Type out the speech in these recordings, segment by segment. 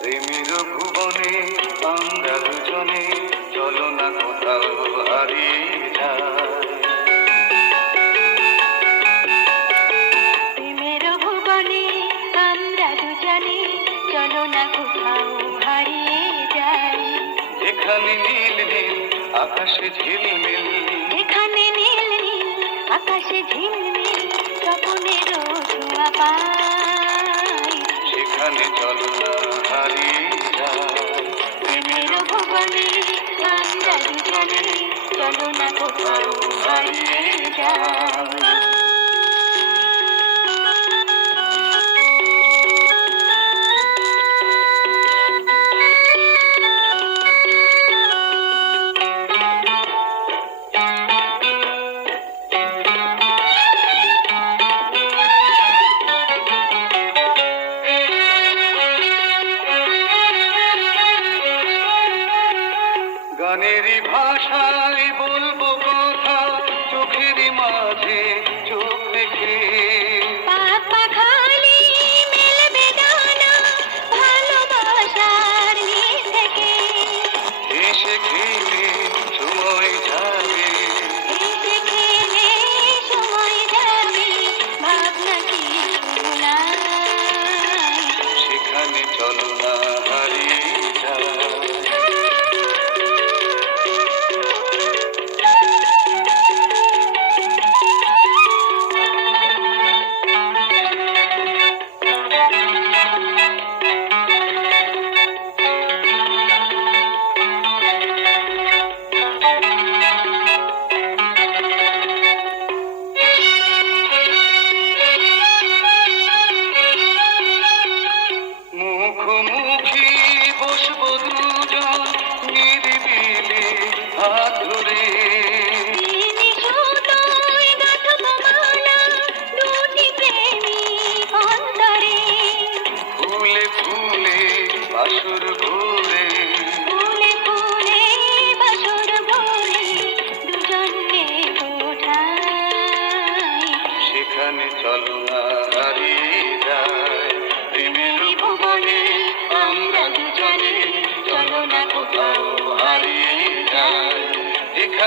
প্রেমের ভুবনে আমরা দুজনে চলো না কোথাও হারিয়ে যাই প্রেমের ভুবনে আমরা দুজনে চলো না কোথাও হারিয়ে যাই। যেখানে নীল নীল আকাশে ঝিলমিল। এখানে নীল আকাশে ঝিলমিল স্বপনের ছোঁয়া পাই সেখানে চলো না হারিয়ে প্রেমের ভুবনে আমরা দুজনে চলো না কোথাও হারিয়ে যাই গানেরই ভাষায় বলব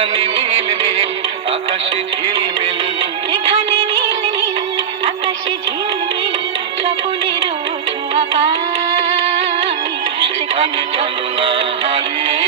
এখানে নীল নীল আকাশে ঝিলমিল এখানে নীল নীল আকাশে ঝিলমিল স্বপনের ছোঁয়া পাই সেখানে চলো না হারিয়ে